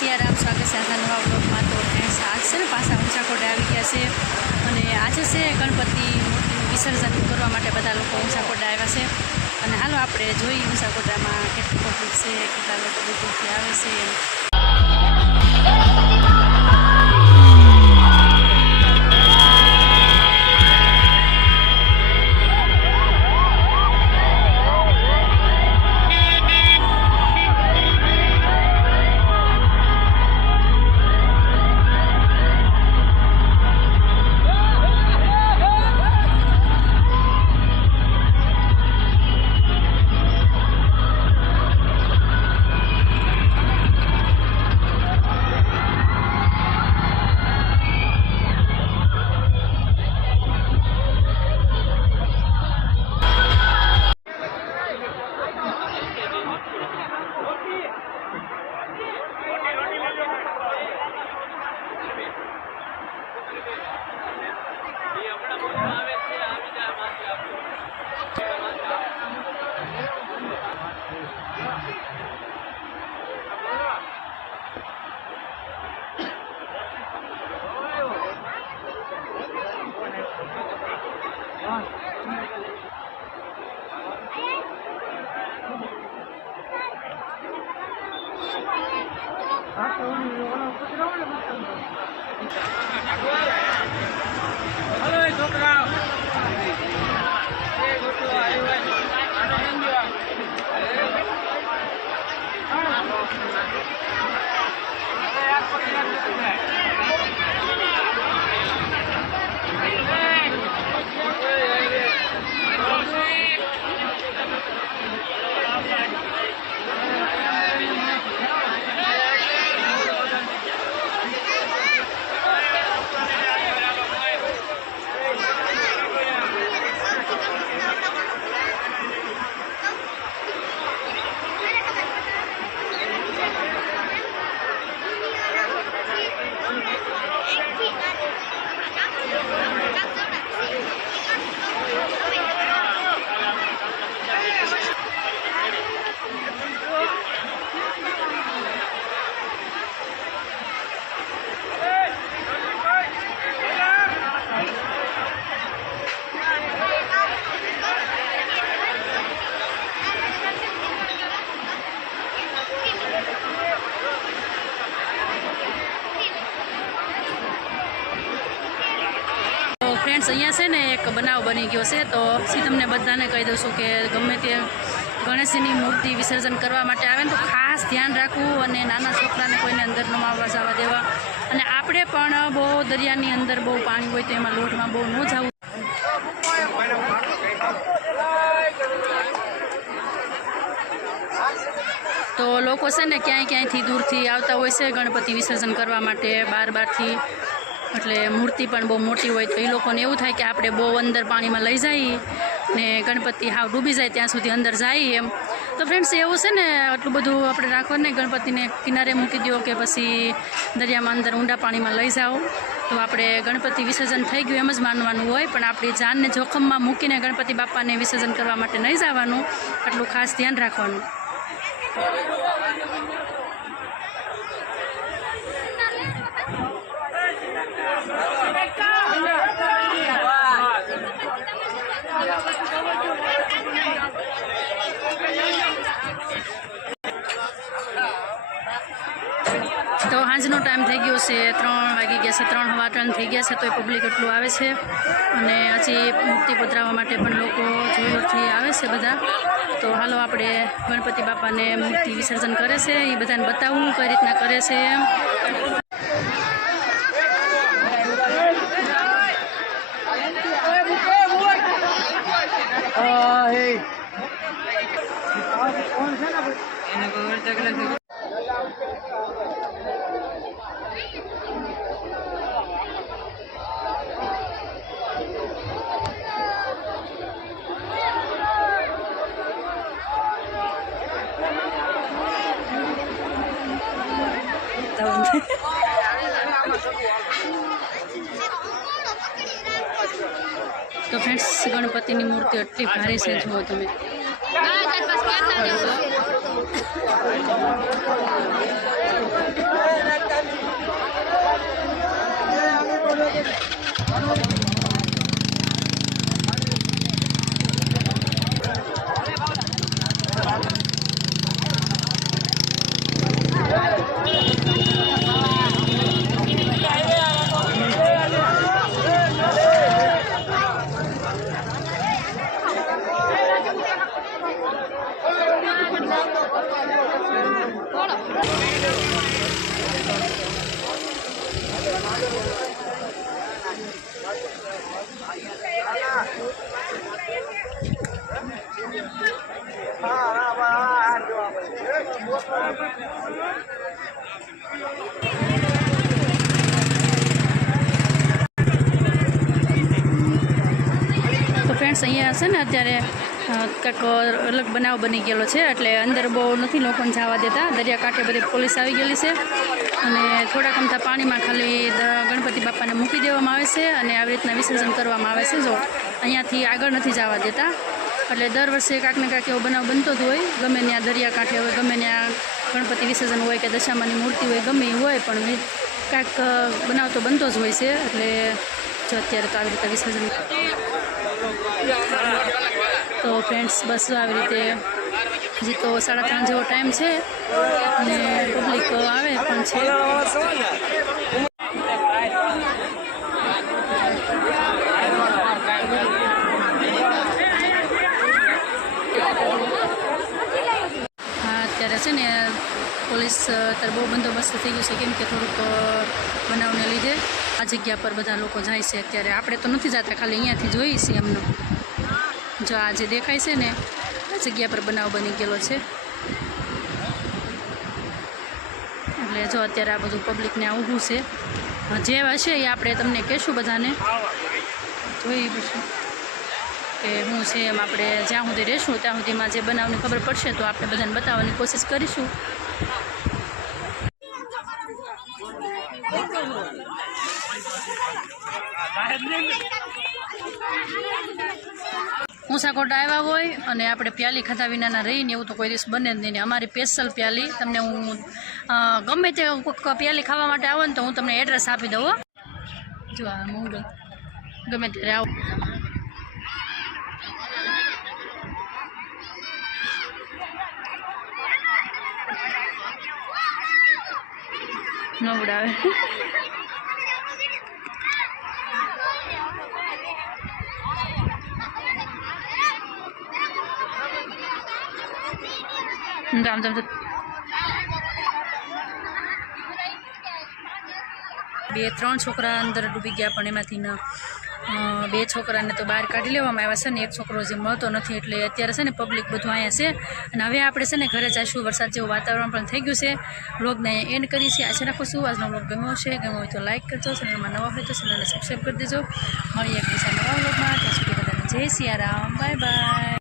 સિયારામ, સ્વાગત છે આજના નવા બ્લોગમાં। તો ફ્રેન્ડ્સ, આજ છે ને પાછા ઊંચાકોટે આવી ગયા છે અને આજે છે ગણપતિ મૂર્તિનું વિસર્જન કરવા માટે બધા લોકો ઊંચાકોટે આવ્યા છે। અને હાલો આપણે જોઈએ ઊંચાકોટામાં કેટલી પબ્લિક છે, કેટલા લોકો દૂરથી આવે છે। फ्रेंड्स, अँ से ने एक बनाव बनी गयो से। तो सी तमने बधाने कही दऊँ छूँ कि गमे ते गणेशजीनी मूर्ति विसर्जन करवा माटे आवे तो खास ध्यान राखवू अने नाना छोकराने कोईने अंदर न आववा जवा देवा अने आपणे पण बहु दरियानी अंदर बहु पाणी होय तो एमां लोटमां बहु न जावुं। तो लोको छे ने क्यांय क्यांयथी दूरथी आवता होय छे गणपति विसर्जन करवा माटे बार-बारथी। એટલે મૂર્તિ પણ બહુ મોટી હોય તો એ લોકોને એવું થાય કે આપણે બહુ અંદર પાણીમાં લઈ જઈએ ને ગણપતિ હાવ ડૂબી જાય ત્યાં સુધી અંદર જાય એમ। તો ફ્રેન્ડ્સ, એવું છે ને આટલું બધું આપણે રાખવાનું નહીં, ગણપતિને કિનારે મૂકી દો કે પછી દરિયામાં અંદર ઊંડા પાણીમાં લઈ જાઓ તો આપણે ગણપતિ વિસર્જન થઈ ગયું એમ જ માનવાનું હોય, પણ આપણી જાનને જોખમમાં મૂકીને ગણપતિ બાપાને વિસર્જન કરવા માટે નહીં જવાનું, આટલું ખાસ ધ્યાન રાખવાનું। तो हांजनो टाइम थी गयो से 3 वागी गया से 3 हवा 3 थी गया से तो पब्लिक एटलू आवे छे अने हजी मूर्ति पधरावा माटे पण लोको जोरथी आवे छे बधा। तो हालो आपणे गणपति बापा ने मूर्ति विसर्जन करे छे ए बधाने बतावुं कई रीतना करे छे। तो फ्रेंड्स गणपति की मूर्ति आटली भारी से जुओ तमे। તો ફ્રેન્ડ્સ અહીંયા છે ને અત્યારે કંઈક અલગ બનાવ બની ગયેલો છે, એટલે અંદર બહુ નથી લોકોને જવા દેતા. દરિયાકાંઠે બધી પોલીસ આવી ગયેલી છે અને થોડાક અમથા પાણીમાં ખાલી ગણપતિ બાપાને મૂકી દેવામાં આવે છે અને આવી રીતના વિસર્જન કરવામાં આવે છે. જો અહીંયાથી આગળ નથી જવા દેતા, એટલે દર વર્ષે કાંઈક ને કાંઈક એવો બનાવ બનતો જ હોય. ગમે ત્યાં દરિયાકાંઠે હોય, ગમે ત્યાં ગણપતિ વિસર્જન હોય કે દશામાની મૂર્તિ હોય, ગમે એ હોય, પણ કાંઈક બનાવ તો બનતો જ હોય છે. એટલે જો અત્યારે તો આવી રીતે વિસર્જન. તો ફ્રેન્ડ્સ બસ આવી રીતે હજી તો 3:30 જેવો ટાઈમ છે અને પબ્લિક આવે પણ છે. હા અત્યારે છે ને પોલીસ અત્યારે બહુ બંદોબસ્ત થઈ ગયું છે, કેમ કે થોડુંક બનાવને લીધે આ જગ્યા પર બધા લોકો જાય છે. અત્યારે આપણે તો નથી જતા, ખાલી અહીંયાથી જોઈએ છીએ એમનો. જો આ જે દેખાય છે ને આ જગ્યા પર બનાવ બની ગયેલો છે, એટલે જો અત્યારે આ બધું પબ્લિકને આ ઊભું છે. જે હશે એ આપણે તમને કહેશું, બધાને જોઈ પછી કે શું છે એમ. આપણે જ્યાં સુધી રહેશું ત્યાં સુધીમાં જે બનાવની ખબર પડશે તો આપણે બધાને બતાવવાની કોશિશ કરીશું. ઊંસાકોટ આવ્યા હોય અને આપણે પ્યાલી ખાધા વિનાના રહીને એવું તો કોઈ દિવસ બને જ નહીં. ને અમારી સ્પેશિયલ પ્યાલી તમને હું ગમે તે પ્યાલી ખાવા માટે આવો ને તો હું તમને એડ્રેસ આપી દઉં. જો આ મૂંગ ગમે ત્યારે આવો. નવડાવે રામ રામ. 2-3 છોકરા અંદર ડૂબી ગયા, પણ એમાંથી 2 છોકરાને તો બહાર કાઢી લેવામાં આવ્યા છે ને એક છોકરો જે મળતો નથી. એટલે અત્યારે છે ને પબ્લિક બધું અહીંયા છે અને હવે આપણે છે ને ઘરે જઈશું. વરસાદ જેવું વાતાવરણ પણ થઈ ગયું છે. વ્લોગને એન્ડ કરી છે. આશા રાખું છું આજનો વ્લોગ ગમ્યો છે. ગમ્યો હોય તો લાઇક કરજો, ચેનલમાં નવા હોય તો ચેનલને સબસ્ક્રાઈબ કરી દેજો. મળીએ એક બીજા નવા વ્લોગમાં. ત્યાં સુધી બધાને જય સિયારામ, બાય બાય.